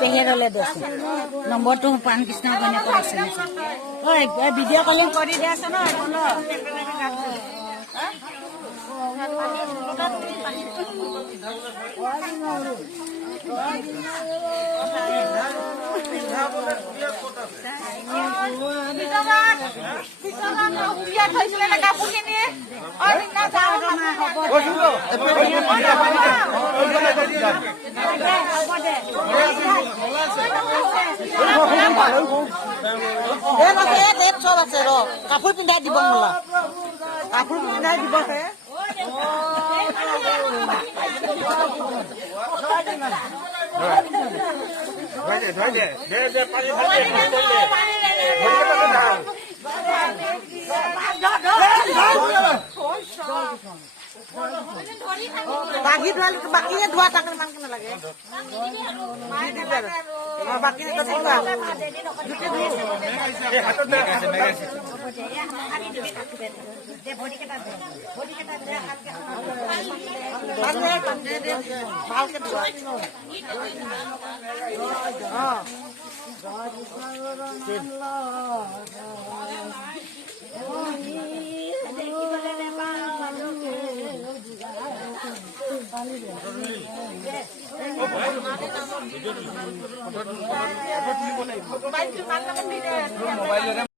পেহেৰলে দোষ নম্বৰটো প্ৰাণ কৃষ্ণ কন্যা কৰিছে ঐ ভিডিঅ' কলিং কৰি দিয়া আছে চব আছে ৰ কাপোৰ পিন্ধাই দিব মোলা কাপোৰ পিন্ধাই দিব বাকি বাকিয়ে ধোৱা টাকা মান কেনে লাগে বাকি